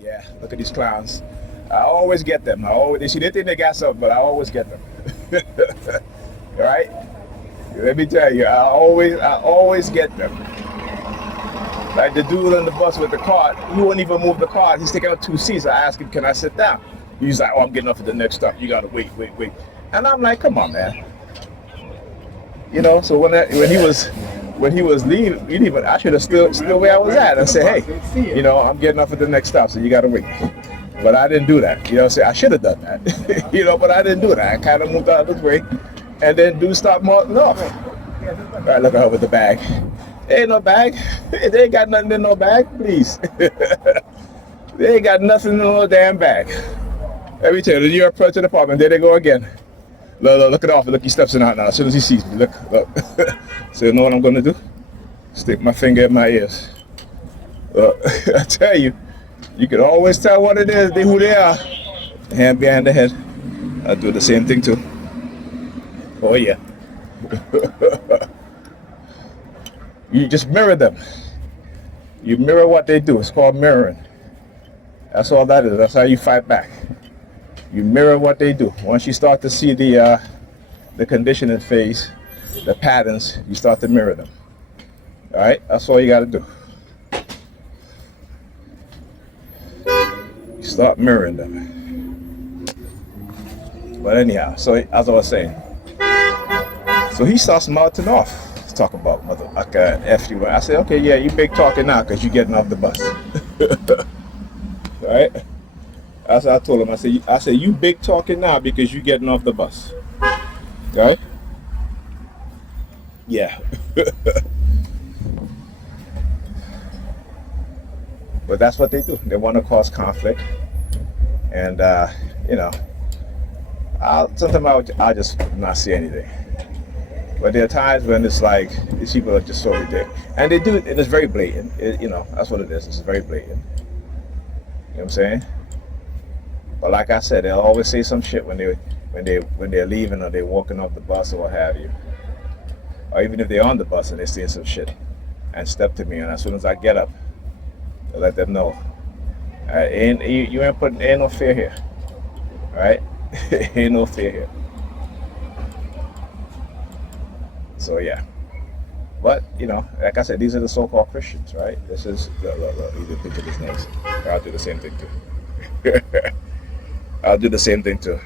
Yeah, look at these clowns. I always get them. They see they think they got something, but I always get them. All right? Let me tell you, I always get them. Like the dude on the bus with the cart, he won't even move the cart. He's taking up 2 seats. I asked him, can I sit down? He's like, oh, I'm getting off at the next stop. You gotta wait. And I'm like, come on, man. You know, so when he was leaving, I should have still where I was at and said, hey, you know, I'm getting off at the next stop, so you gotta wait. But I didn't do that. You know, I should have done that. You know, but I didn't do that. I kind of moved out of his way, and then dude stopped marking off. All right, look at her with the bag. There ain't no bag. They ain't got nothing in no bag, please. They ain't got nothing in no damn bag. Let me tell you, the New York Predators Department, there they go again. Look at off. Look, he steps in out now. As soon as he sees me, look. So you know what I'm gonna do? Stick my finger in my ears. I tell you, you can always tell what it is, who they are. Hand behind the head. I do the same thing too. Oh yeah. You just mirror them. You mirror what they do. It's called mirroring. That's all that is. That's how you fight back. You mirror what they do. Once you start to see the conditioning phase, the patterns, you start to mirror them. All right, that's all you got to do. You start mirroring them. But anyhow, so as I was saying, so he starts mouthing off. Talk about motherfucker F you. I said, okay, yeah, you big talking now because you getting off the bus. All right. That's what I told him. I said, you big talking now because you getting off the bus. Right? Yeah. But that's what they do. They want to cause conflict. And, you know, sometimes I'll just not see anything. But there are times when it's like, these people are just so ridiculous. And they do it, and it's very blatant. You know, that's what it is. It's very blatant. You know what I'm saying? But like I said, they'll always say some shit when they're leaving or they're walking off the bus or what have you. Or even if they're on the bus and they say some shit and step to me, and as soon as I get up, I let them know. Ain't no fear here. All right? Ain't no fear here. So yeah. But, you know, like I said, these are the so-called Christians, right? This is, either picture this next. I'll do the same thing too. I'll do the same thing too.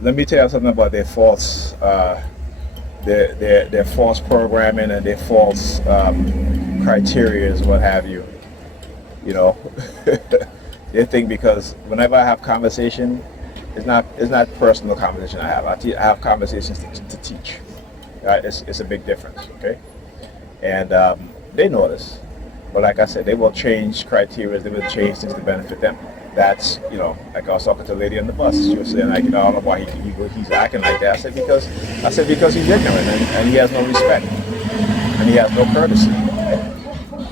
Let me tell you something about their false, their false programming and their false criteria, what have you. You know, they think because whenever I have conversation, it's not personal conversation I have. I have conversations to teach. Right? It's a big difference, okay? And they know this. But like I said, they will change criteria, they will change things to benefit them. That's, you know, like I was talking to a lady on the bus. She was saying, like, you know, I don't know why he's acting like that. I said because he's ignorant and he has no respect. And he has no courtesy.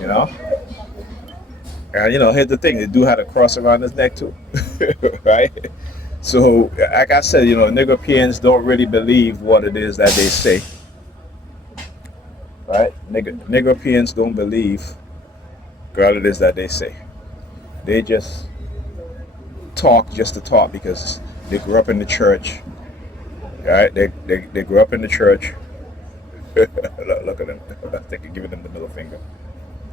You know? And, you know, here's the thing. They do have a cross around his neck, too. Right? So, like I said, you know, Negropeans don't really believe what it is that they say. Right? Negropeans don't believe what it is that they say. They just talk just to talk because they grew up in the church. Right? They grew up in the church. Look at them. They're giving them the middle finger.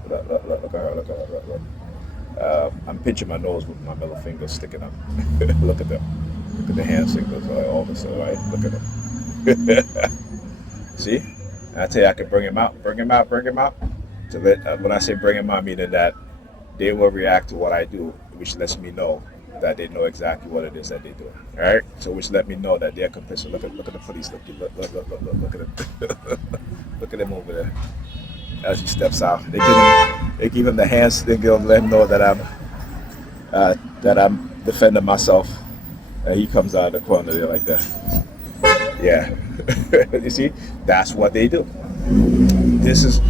Look at her. Look. I'm pinching my nose with my middle finger sticking up. Look at them. Look at the hand signals. All of a sudden, right? Look at them. See? And I tell you, I can bring him out. To let, when I say bring him out, meaning that they will react to what I do, which lets me know that they know exactly what it is that they do. All right? So which let me know that they're complicit. Look at the police. Look at him. Look at him over there. As he steps out, they give him the hands. They let him know that I'm defending myself. And he comes out of the corner there like that. Yeah, you see, that's what they do. This is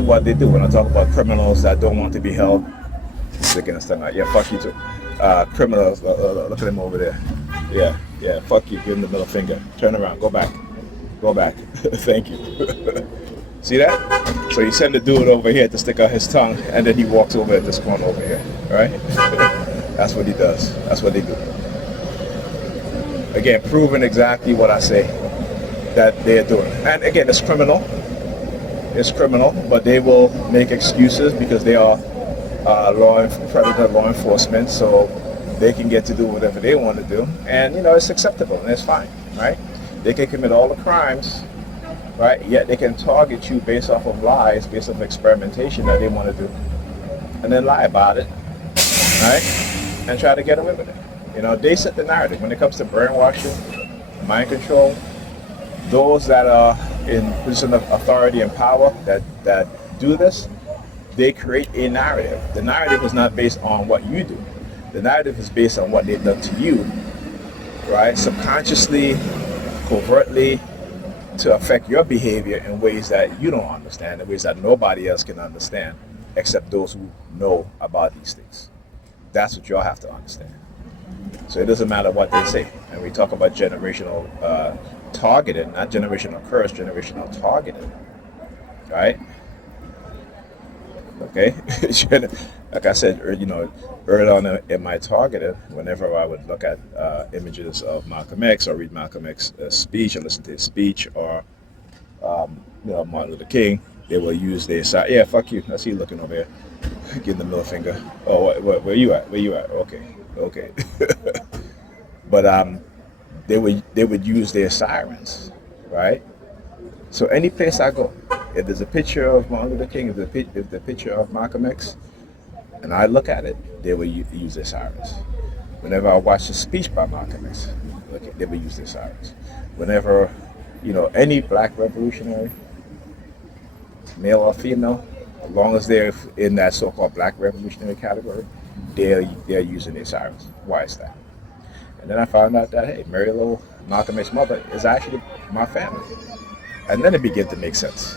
what they do when I talk about criminals that don't want to be held. Sticking his tongue out. Yeah, fuck you too. Criminals. Look at him over there. Yeah. Fuck you. Give him the middle finger. Turn around. Go back. Thank you. See that? So you send the dude over here to stick out his tongue, and then he walks over at this corner over here. right? That's what he does. That's what they do. Again, proving exactly what I say that they're doing. And again, it's criminal. It's criminal, but they will make excuses because they are predator law enforcement, so they can get to do whatever they want to do, and it's acceptable and it's fine, right? They can commit all the crimes, right? Yet they can target you based off of lies, based off experimentation that they want to do, and then lie about it, right? And try to get away with it. They set the narrative when it comes to brainwashing, mind control. Those that are in position of authority and power that do this, they create a narrative. The narrative is not based on what you do. The narrative is based on what they've done to you, right? Subconsciously, covertly, to affect your behavior in ways that you don't understand, in ways that nobody else can understand, except those who know about these things. That's what y'all have to understand. So it doesn't matter what they say. And we talk about generational targeting, not generational curse, generational targeting, right? Okay, like I said, early on in my targeting, whenever I would look at images of Malcolm X or read Malcolm X's speech or listen to his speech or Martin Luther King, they will use their side. Yeah, fuck you. I see you looking over here, giving the middle finger. Oh, where you at? Where you at? Okay. But they would use their sirens, right? So any place I go, if there's a picture of Martin Luther King, if there's a picture of Malcolm X, and I look at it, they will use their sirens. Whenever I watch a speech by Malcolm X, they will use their sirens. Whenever, any black revolutionary, male or female, as long as they're in that so-called black revolutionary category, they're using their sirens. Why is that? And then I found out that, hey, Mary Lou, Malcolm X's mother, is actually my family. And then it began to make sense.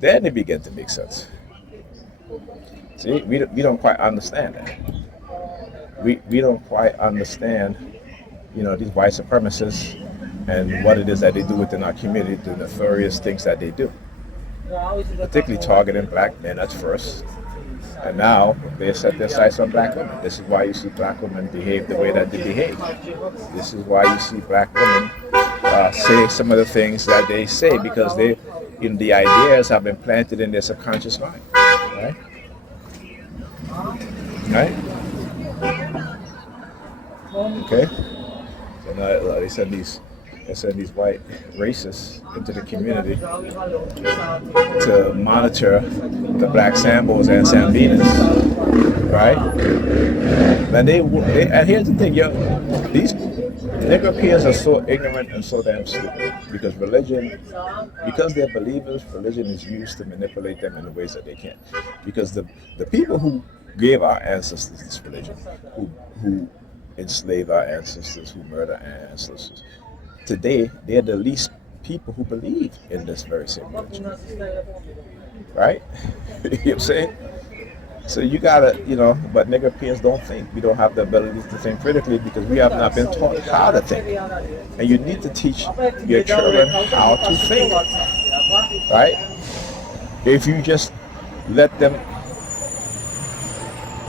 Then it began to make sense. See, we don't quite understand that. We don't quite understand, these white supremacists and what it is that they do within our community, the nefarious things that they do. Particularly targeting black men at first. And now they set their sights on black women. This is why you see black women behave the way that they behave. This is why you see black women say some of the things that they say, because the ideas have been planted in their subconscious mind, right? Right? Okay. So now they send these white racists into the community to monitor the black Sambos and Sambinas, right? And and here's the thing, these Negropeans are so ignorant and so damn stupid because they're believers, religion is used to manipulate them in the ways that they can. Because the people who gave our ancestors this religion, who enslaved our ancestors, who murdered our ancestors, today they're the least people who believe in this very same religion. Right? You know what I'm saying? So you gotta, but Negropeans don't think. We don't have the ability to think critically because we have not been taught how to think. And you need to teach your children how to think. Right? If you just let them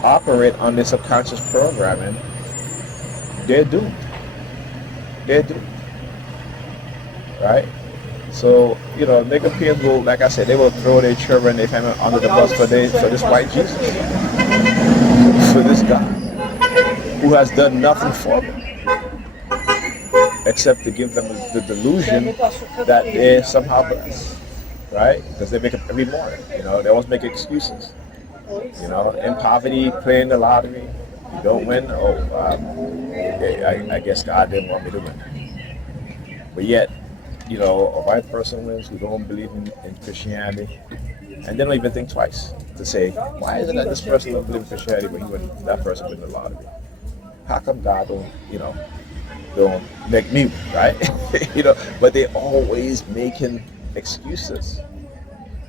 operate on this subconscious programming, they're doomed. They're doomed. Right? So, Negropeans will, like I said, they will throw their children, their family under the bus for this white Jesus. For this guy who has done nothing for them except to give them the delusion that they're somehow blessed. Right? Because they make it every morning. They always make excuses. In poverty, playing the lottery, you don't win. I guess God didn't want me to win. But yet, a white person wins who don't believe in Christianity, and they don't even think twice to say, why is it that this person don't believe in Christianity but that person win the lottery? How come God don't make me, right? But they're always making excuses.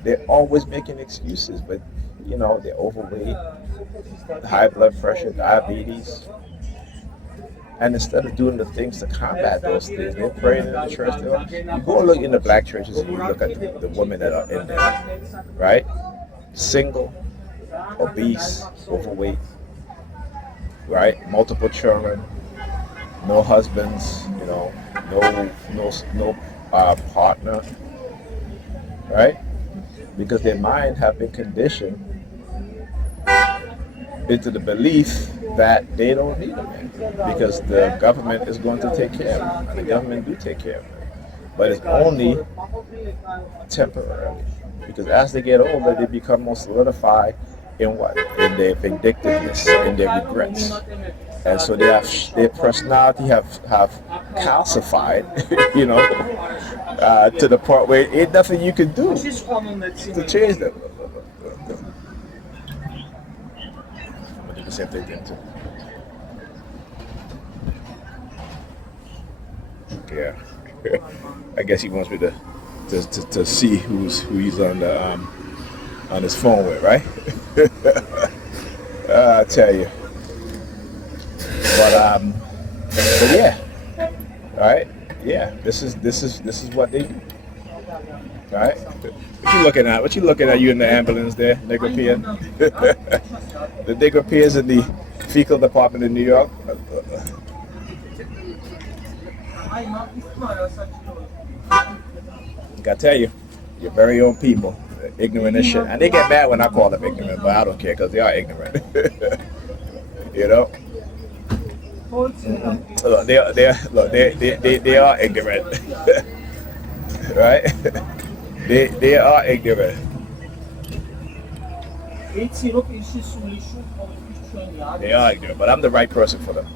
They're always making excuses, but they're overweight, high blood pressure, diabetes. And instead of doing the things to combat those things, they're praying in the church. You go look in the black churches and you look at the women that are in there, right? Single, obese, overweight, right? Multiple children, no husbands, no partner, right? Because their mind have been conditioned into the belief that they don't need a man because the government is going to take care of them, and the government do take care of them. But it's only temporarily because as they get older, they become more solidified in what? In their vindictiveness, in their regrets. And so their personality have calcified, to the point where ain't nothing you can do to change them. I'm gonna do the same thing then too. Yeah, I guess he wants me to see who he's on his phone with, right? I tell you. But yeah, all right, yeah. This is what they do, all right. What you looking at? What you looking at? You in the ambulance there, Negropean? The Negropeans in the fecal department in New York. I tell you, your very own people, ignorant as shit, and they get mad when I call them ignorant, but I don't care because they are ignorant. you know. Look, they are ignorant, right? They are ignorant. They are ignorant, but I'm the right person for them.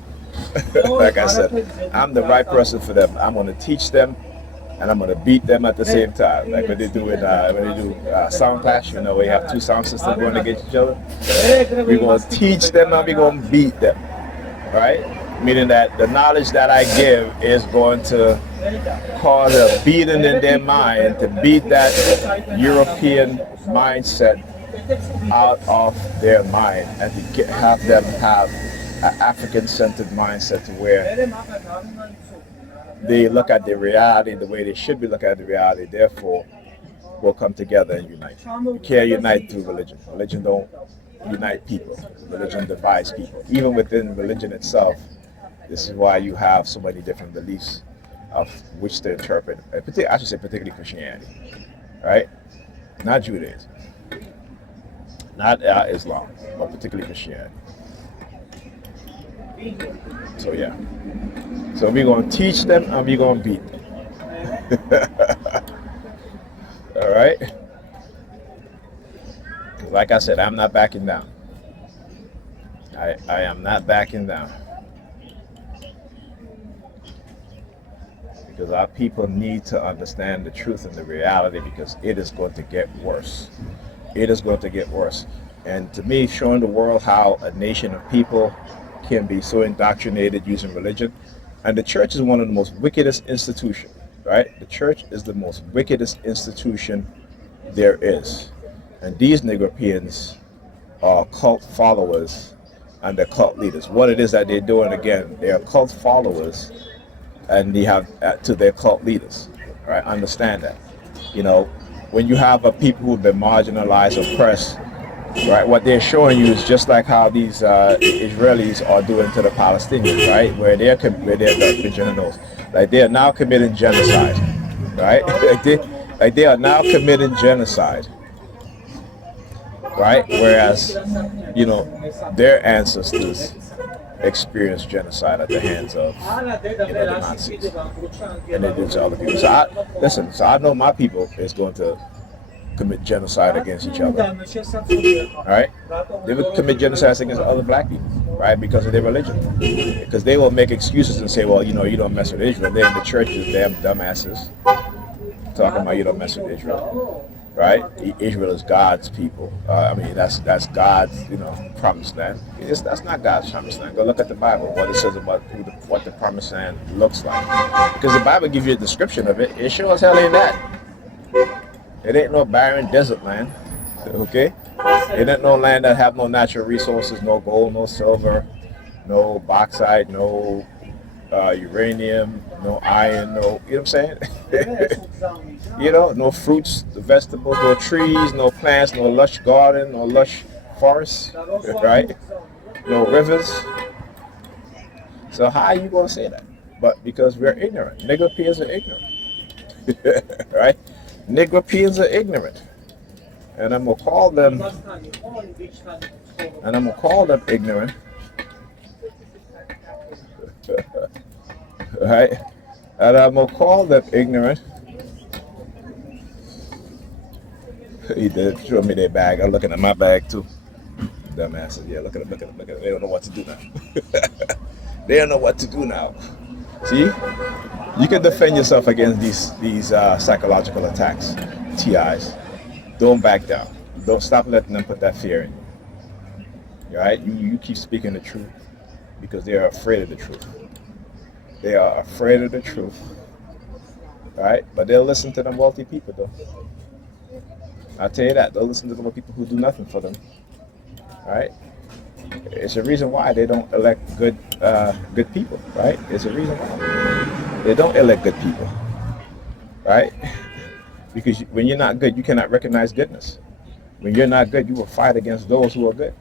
Like I said, I'm the right person for them. I'm going to teach them, and I'm going to beat them at the same time. Like when they do sound clash, we have two sound systems going against each other. We're going to teach them, and we're going to beat them, right? Meaning that the knowledge that I give is going to cause a beating in their mind to beat that European mindset out of their mind and to have them have an African-centered mindset to where they look at the reality the way they should be looking at the reality, therefore will come together and unite. You can't unite through religion. Religion don't unite people. Religion divides people. Even within religion itself, this is why you have so many different beliefs of which to interpret. I should say particularly Christianity, right? Not Judaism, not Islam, but particularly Christianity. So yeah. So we're going to teach them and we're going to beat them. All right? Like I said, I'm not backing down. I am not backing down. Because our people need to understand the truth and the reality because it is going to get worse. It is going to get worse. And to me, showing the world how a nation of people can be so indoctrinated using religion. And the church is one of the most wickedest institutions, right? The church is the most wickedest institution there is. And these Negropeans are cult followers and they're cult leaders. What it is that they're doing, again, they are cult followers and they have to their cult leaders, right? Understand that. When you have a people who've been marginalized, oppressed, right? What they're showing you is just like how these Israelis are doing to the Palestinians, right? Where they're the generals, like they are now committing genocide, right? Like they are now committing genocide, right? Whereas, their ancestors experienced genocide at the hands of the Nazis, and they did to other people. So I know my people is going to commit genocide against each other. All right? They would commit genocide against other black people, right? Because of their religion. Because they will make excuses and say, well, you don't mess with Israel. They're in the churches, damn dumbasses, talking about you don't mess with Israel, right? Israel is God's people. That's God's, promised land. That's not God's promised land. Go look at the Bible, what it says about what the promised land looks like. Because the Bible gives you a description of it. It sure as hell ain't that. It ain't no barren desert land, okay? It ain't no land that have no natural resources, no gold, no silver, no bauxite, no uranium, no iron, no, you know what I'm saying? No fruits, vegetables, no trees, no plants, no lush garden, no lush forests, right? No rivers. So how are you going to say that? But because we're ignorant. Negropeans are ignorant, right? Negropeans are ignorant. And I'm going to call them, ignorant, right? And I'm going to call them ignorant. He did show me their bag. I'm looking at my bag too. Dumbasses. Yeah, look at them. They don't know what to do now. They don't know what to do now. See? You can defend yourself against these psychological attacks, TIs. Don't back down. Don't stop letting them put that fear in you. All right? You keep speaking the truth because they are afraid of the truth. They are afraid of the truth. All right? But they'll listen to them wealthy people, though. I'll tell you that. They'll listen to the people who do nothing for them. All right? It's a reason why they don't elect good people, right? It's a reason why they don't elect good people, right? Because when you're not good, you cannot recognize goodness. When you're not good, you will fight against those who are good,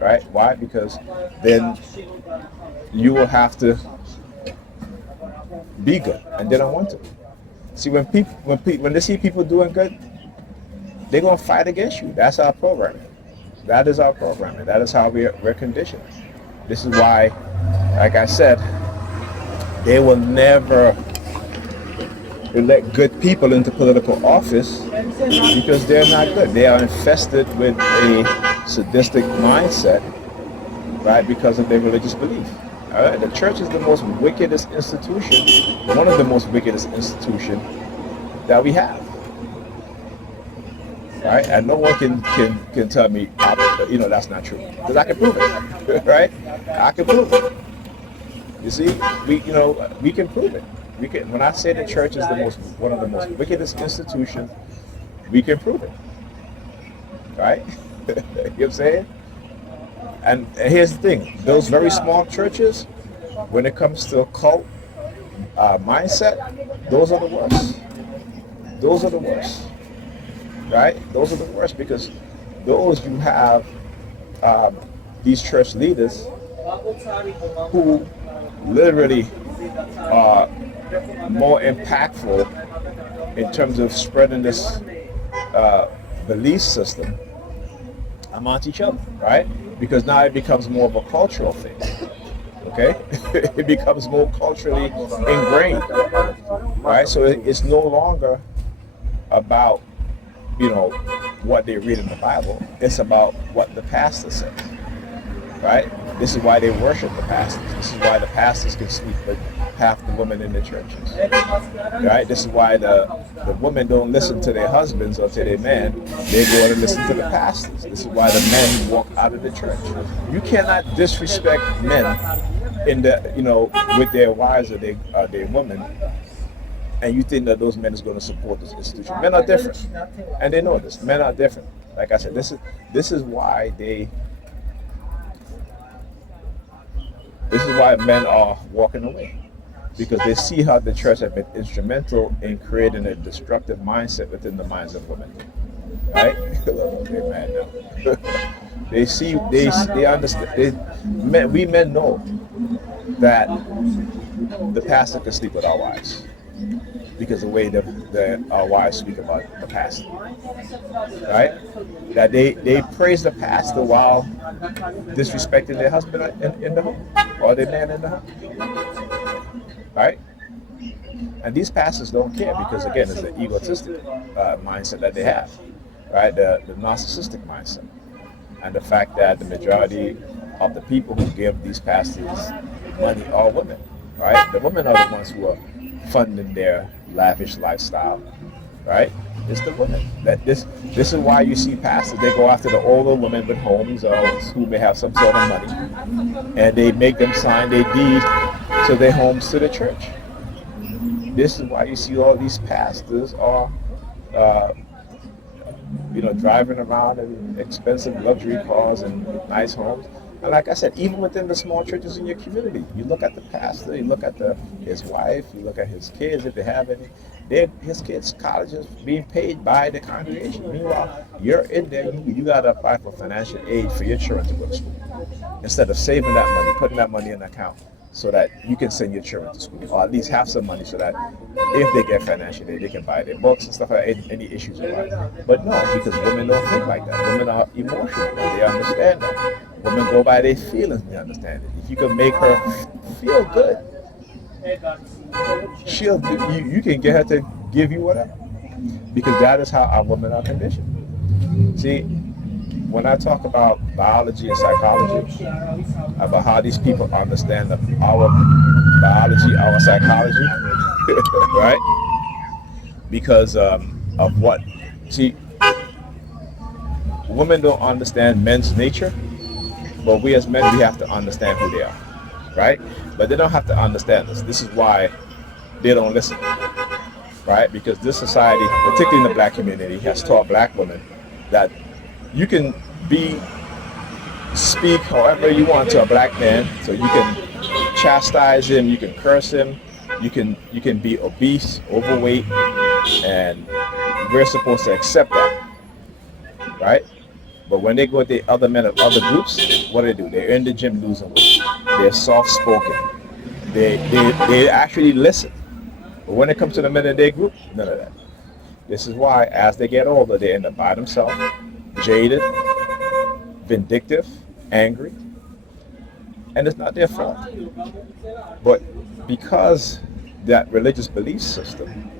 right? Why? Because then you will have to be good, and they don't want to. See, when they see people doing good, they're gonna fight against you. That's our programming. That is our programming. That is how we're conditioned. This is why, like I said, they will never elect good people into political office because they're not good. They are infested with a sadistic mindset, right, because of their religious belief. All right? The church is the most wickedest institution, one of the most wickedest institutions that we have. Right? And no one can tell me, that's not true, because I can prove it, right? I can prove it. You see, we can prove it. We can. When I say the church is one of the most wickedest institutions, we can prove it, right? You know what I'm saying? And here's the thing: those very small churches, when it comes to cult mindset, those are the worst. Those are the worst. Right? Those are the worst because those you have these church leaders who literally are more impactful in terms of spreading this belief system amongst each other, right? Because now it becomes more of a cultural thing. Okay? It becomes more culturally ingrained, right? So it's no longer about what they read in the Bible. It's about what the pastor says, right? This is why they worship the pastors. This is why the pastors can sleep with half the women in the churches, right? This is why the women don't listen to their husbands or to their men. They go and listen to the pastors. This is why the men walk out of the church. You cannot disrespect men with their wives or their women, and you think that those men is going to support this institution. Men are different, and they know this. Men are different. Like I said, this is why men are walking away, because they see how the church has been instrumental in creating a destructive mindset within the minds of women. Right? They're mad now. they understand. We men know that the pastor can sleep with our wives, because the way our wives speak about the pastor, right? That they praise the pastor while disrespecting their husband in the home, or their man in the home, right? And these pastors don't care because, again, it's the egotistic mindset that they have, right? The narcissistic mindset, and the fact that the majority of the people who give these pastors money are women, right? The women are the ones who are funding their lavish lifestyle, right? It's the women. This is why you see pastors, they go after the older women with homes or who may have some sort of money, and they make them sign their deed to their homes to the church. This is why you see all these pastors are driving around in expensive luxury cars and nice homes. And like I said, even within the small churches in your community, you look at the pastor, you look at his wife, you look at his kids if they have any. His kids' colleges being paid by the congregation. Meanwhile, you're in there, you got to apply for financial aid for your children to go to school. Instead of saving that money, putting that money in an account so that you can send your children to school, or at least have some money so that if they get financial aid, they can buy their books and stuff like that, any issues about it. But no, because women don't think like that. Women are emotional. They understand that. Women go by their feelings, they understand it. If you can make her feel good, you can get her to give you whatever. Because that is how our women are conditioned. See, when I talk about biology and psychology, about how these people understand our biology, our psychology, right? Because of what? See, women don't understand men's nature, but we as men, we have to understand who they are, right? But they don't have to understand us. This is why they don't listen, right? Because this society, particularly in the black community, has taught black women that you can speak however you want to a black man. So you can chastise him, you can curse him, you can be obese, overweight, and we're supposed to accept that, right? But when they go with the other men of other groups, what do? They're in the gym losing weight. They're soft-spoken. They actually listen. But when it comes to the men in their group, none of that. This is why, as they get older, they end up by themselves, jaded, vindictive, angry, and it's not their fault. But because that religious belief system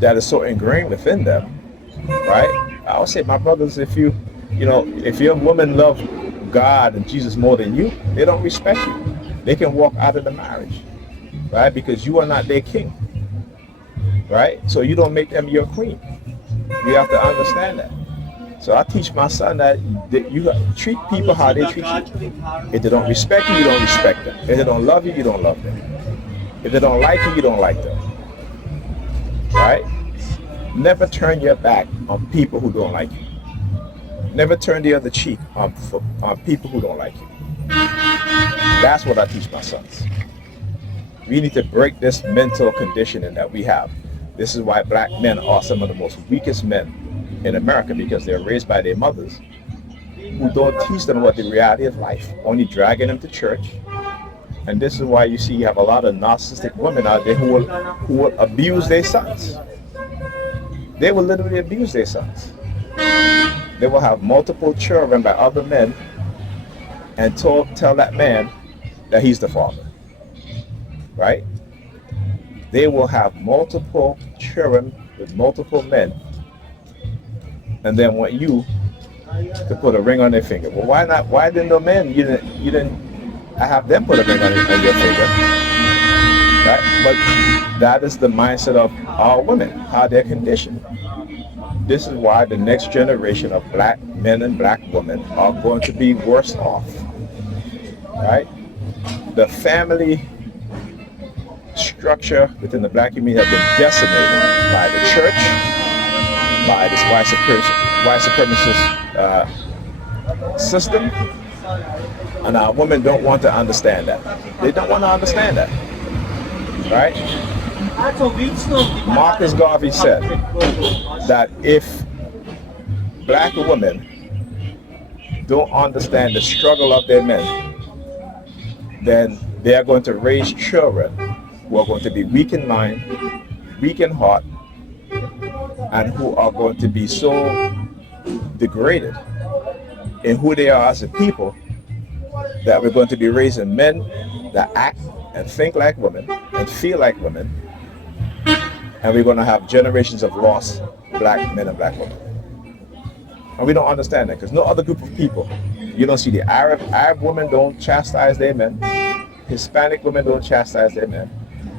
that is so ingrained within them, right? I would say, my brothers, if your woman love God and Jesus more than you, they don't respect you. They can walk out of the marriage, right? Because you are not their king, right? So you don't make them your queen. You have to understand that. So I teach my son that you treat people how they treat you. If they don't respect you, you don't respect them. If they don't love you, you don't love them. If they don't like you, you don't like them, right? Never turn your back on people who don't like you. Never turn the other cheek on people who don't like you. That's what I teach my sons. We need to break this mental conditioning that we have. This is why black men are some of the most weakest men in America, because they're raised by their mothers who don't teach them what the reality of life, only dragging them to church. And this is why you have a lot of narcissistic women out there who will abuse their sons. They will literally abuse their sons. They will have multiple children by other men and tell that man that he's the father, right? They will have multiple children with multiple men and then want you to put a ring on their finger. Well, why not? Why didn't the men, you didn't have them put a ring on your finger, right? But that is the mindset of our women, how they're conditioned. This is why the next generation of black men and black women are going to be worse off, right? The family structure within the black community has been decimated by the church, by this white supremacist system, and our women don't want to understand that. They don't want to understand that, right? Marcus Garvey said that if black women don't understand the struggle of their men, then they are going to raise children who are going to be weak in mind, weak in heart, and who are going to be so degraded in who they are as a people that we're going to be raising men that act and think like women and feel like women, and we're going to have generations of lost black men and black women. And we don't understand that, because no other group of people, you don't see the Arab women don't chastise their men, Hispanic women don't chastise their men,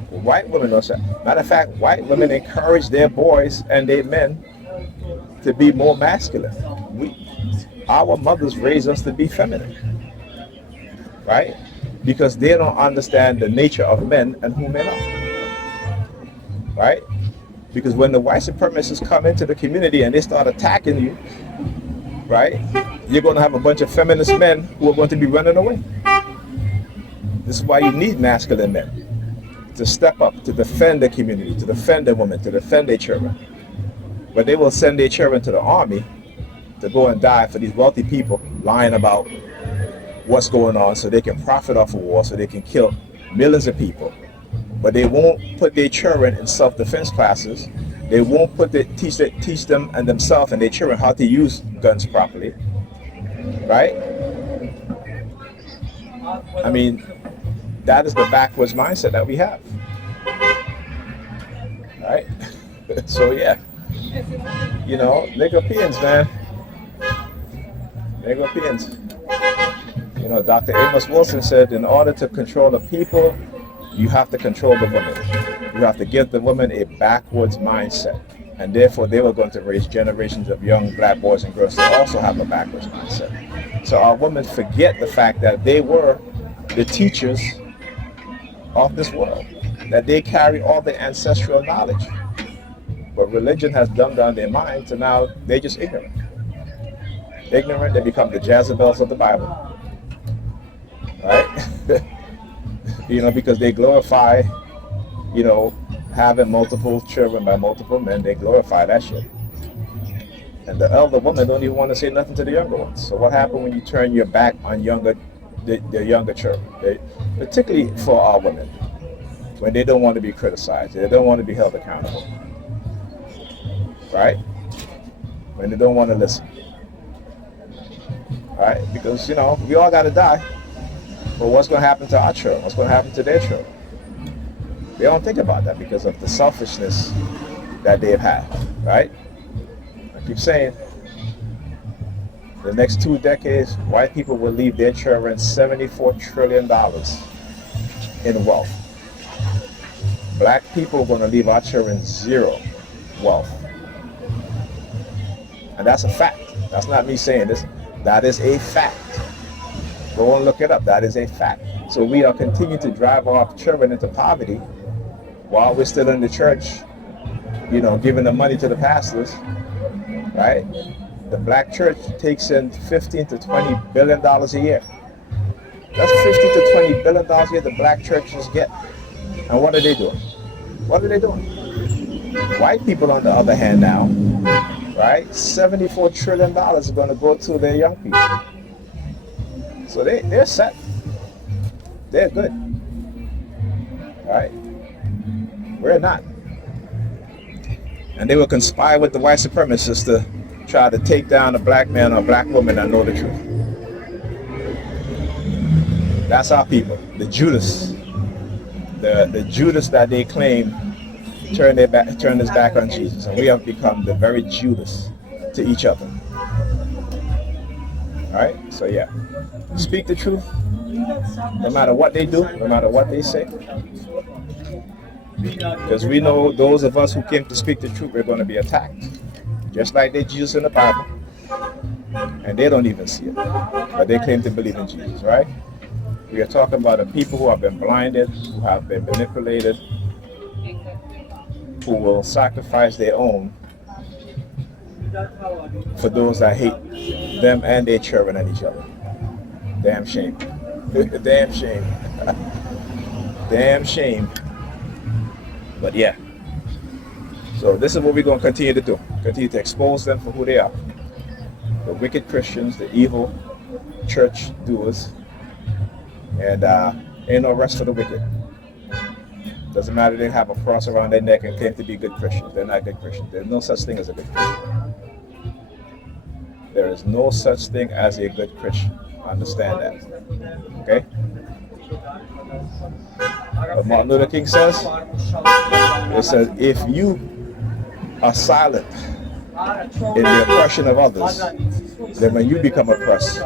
white women don't chastise. Matter of fact, white women encourage their boys and their men to be more masculine. Our mothers raised us to be feminine, right? Because they don't understand the nature of men and who men are, right? Because when the white supremacists come into the community and they start attacking you, right, you're going to have a bunch of feminist men who are going to be running away. This is why you need masculine men to step up, to defend the community, to defend the women, to defend their children. But they will send their children to the army to go and die for these wealthy people lying about what's going on so they can profit off of war, so they can kill millions of people. But they won't put their children in self-defense classes. They won't teach them and themselves and their children how to use guns properly, right? I mean, that is the backwards mindset that we have, right? So yeah, you know, Negropeans, man, Negropeans. You know, Dr. Amos Wilson said, in order to control the people, you have to control the women. You have to give the women a backwards mindset. And therefore, they were going to raise generations of young black boys and girls that also have a backwards mindset. So our women forget the fact that they were the teachers of this world, that they carry all the ancestral knowledge. But religion has dumbed down their minds, and now they're just ignorant. Ignorant, they become the Jezebels of the Bible. Right? You know, because they glorify, you know, having multiple children by multiple men. They glorify that shit. And the elder women don't even want to say nothing to the younger ones. So what happens when you turn your back on the younger children? Particularly for our women, when they don't want to be criticized, they don't want to be held accountable. Right? When they don't want to listen. Right? Because, you know, we all got to die. But what's going to happen to our children? What's going to happen to their children? They don't think about that because of the selfishness that they've had, right? I keep saying, the next 2 decades, white people will leave their children $74 trillion in wealth. Black people are going to leave our children zero wealth. And that's a fact. That's not me saying this. That is a fact. Go and look it up. That is a fact. So we are continuing to drive our children into poverty while we're still in the church, you know, giving the money to the pastors, right? The black church takes in $15 to $20 billion a year. That's $50 to $20 billion a year the black churches get. And what are they doing? What are they doing? White people, on the other hand now, right? $74 trillion is going to go to their young people. So they're set. They're good. Right? We're not. And they will conspire with the white supremacists to try to take down a black man or a black woman that know the truth. That's our people. The Judas. The Judas that they claim turned his back on Jesus. And we have become the very Judas to each other. Alright? So yeah. Speak the truth, no matter what they do, no matter what they say. Because we know those of us who came to speak the truth, we're going to be attacked. Just like they Jesus in the Bible. And they don't even see it. But they claim to believe in Jesus, right? We are talking about the people who have been blinded, who have been manipulated, who will sacrifice their own for those that hate them and their children and each other. Damn shame. Damn shame. Damn shame. But yeah. So this is what we're going to continue to do. Continue to expose them for who they are. The wicked Christians, the evil church doers. And ain't no rest for the wicked. Doesn't matter if they have a cross around their neck and claim to be good Christians. They're not good Christians. There's no such thing as a good Christian. There is no such thing as a good Christian. Understand that. Okay? What Martin Luther King says, it says, if you are silent in the oppression of others, then when you become oppressed,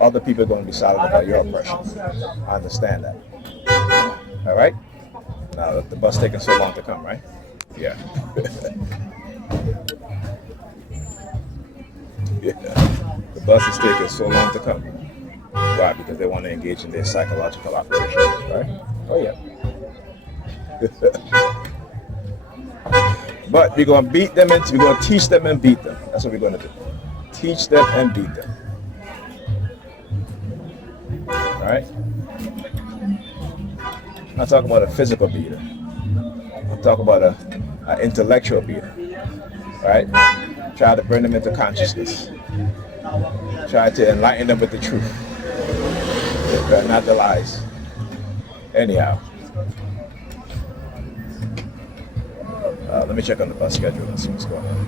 other people are going to be silent about your oppression. I understand that. All right? Now, the bus taking so long to come, right? Yeah. Yeah. The bus is taking so long to come. Why? Because they want to engage in their psychological operations, right? Oh, yeah. But we're going to beat them, and we're going to teach them and beat them. That's what we're going to do. Teach them and beat them. right? I'm not talking about a physical beater. I'm talking about a intellectual beater, right? Try to bring them into consciousness. Try to enlighten them with the truth, not the lies. Anyhow, let me check on the bus schedule and see what's going on.